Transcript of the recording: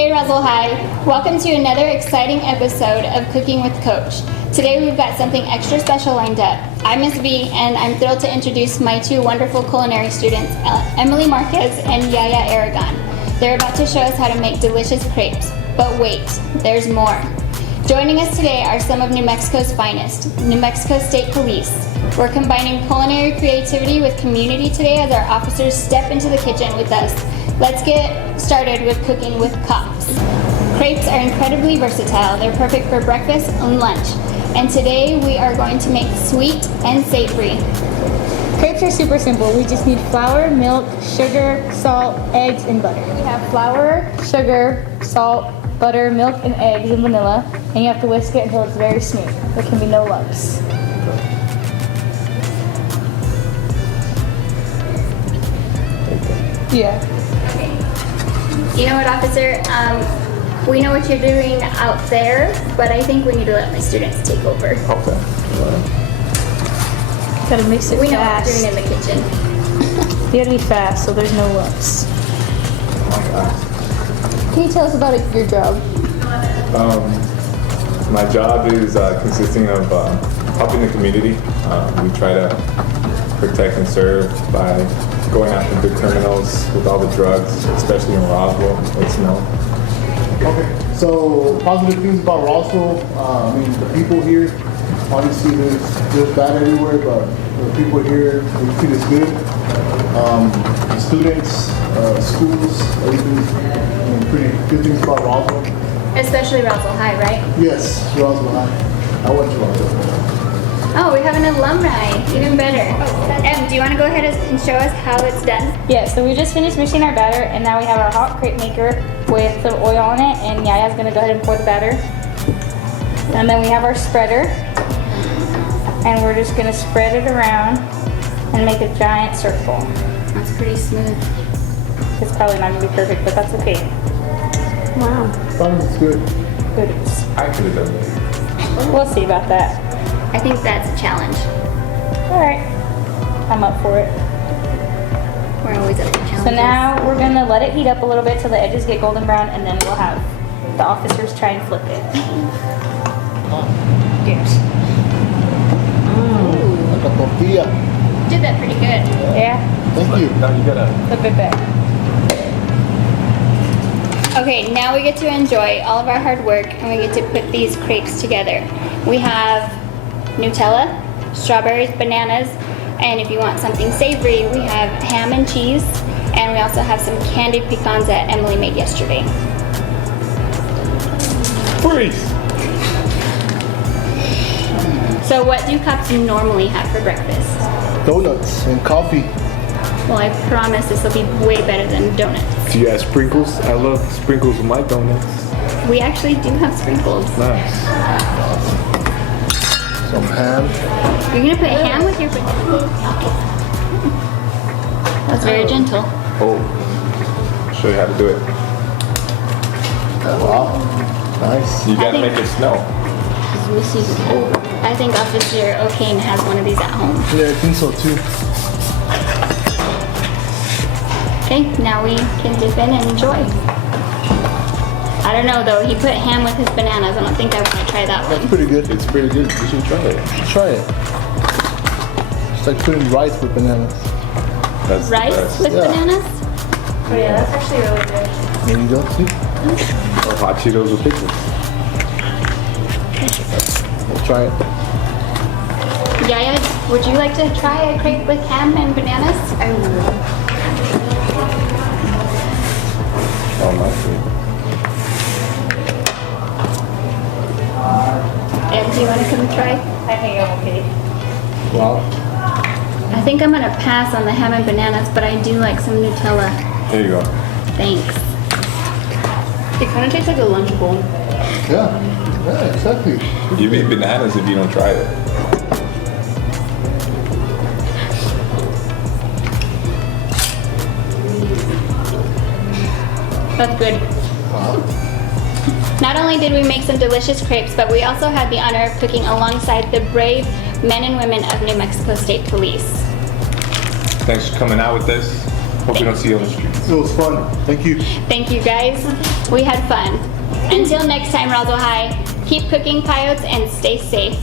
Hey Russell, hi. Welcome to another exciting episode of Cooking with Coach. Today we've got something extra special lined up. I'm Miss V and I'm thrilled to introduce my two wonderful culinary students, Emily Marquez and Yaya Aragon. They're about to show us how to make delicious crepes. But wait, there's more. Joining us today are some of New Mexico's finest, New Mexico State Police. We're combining culinary creativity with community today as our officers step into the kitchen with us. Let's get started with cooking with cops. Crepes are incredibly versatile. They're perfect for breakfast and lunch. And today we are going to make sweet and savory. Crepes are super simple. We just need flour, milk, sugar, salt, eggs, and butter. We have flour, sugar, salt, butter, milk, and eggs, and vanilla. And you have to whisk it until it's very smooth. There can be no lumps. Yeah. You know what, officer? We know what you're doing out there, but I think we need to let my students take over. Okay. Gotta mix it We know what fast. we're doing in the kitchen. You gotta be fast so there's no lumps. Can you tell us about your job? My job is consisting of helping the community. We try to protect and serve by going after the criminals with all the drugs, especially in Roswell. It's known. Okay, so positive things about Roswell. I mean, the people here. Obviously, there's bad everywhere, but the people here, they treat us good. The students, schools, everything. I mean, pretty good things about Roswell. Especially Roswell High, right? Yes, Roswell High. I went to Roswell. Oh, we have an alumni. Even better. Em, do you want to go ahead and show us how it's done? Yeah, so we just finished mixing our batter and now we have our hot crepe maker with some oil on it, and Yaya's gonna go ahead and pour the batter. And then we have our spreader, and we're just gonna spread it around and make a giant circle. That's pretty smooth. It's probably not gonna be perfect, but that's okay. Wow. As long as it's good. Good. I could have done this. We'll see about that. I think that's a challenge. All right, I'm up for it. We're always up for challenges. So now we're gonna let it heat up a little bit till the edges get golden brown, and then we'll have the officers try and flip it. Yes. Like a tortilla. You did that pretty good. Yeah, Thank you. Now you gotta. flip it back. Okay, now we get to enjoy all of our hard work and we get to put these crepes together. We have Nutella, strawberries, bananas, and if you want something savory, we have ham and cheese, and we also have some candied pecans that Emily made yesterday. Freeze! So what do cops normally have for breakfast? Donuts and coffee. Well, I promise this will be way better than donuts. Do you have sprinkles? I love sprinkles with my donuts. We actually do have sprinkles. Nice. Some ham. You're gonna put ham with your That's very gentle. Oh. Show you how to do it. Wow. Nice. You gotta think- make it snow. I think Officer O'Kane has one of these at home. Yeah, I think so too. Okay, now we can dip in and enjoy. I don't know though, he put ham with his bananas. I don't think I want to try that one. Pretty good. It's pretty good. You should try it. Try it. It's like putting rice with bananas. That's the Rice best. with Yeah. bananas? Oh yeah, that's actually really good. There you go. See? Or hot Cheetos with pickles. We'll try it. Yaya, would you like to try a crepe with ham and bananas? I would. Oh, my favorite. And do you want to come try? I think I'm okay. Wow. I think I'm gonna pass on the ham and bananas, but I do like some Nutella. Here you go. Thanks. It kind of tastes like a Lunchable. Yeah. Yeah, exactly. You eat bananas if you don't try it. That's good. Not only did we make some delicious crepes, but we also had the honor of cooking alongside the brave men and women of New Mexico State Police. Thanks for coming out with us. Hope we don't see you on the streets. It was fun. Thank you. Thank you guys. We had fun. Until next time, Roswell High, keep cooking coyotes and stay safe.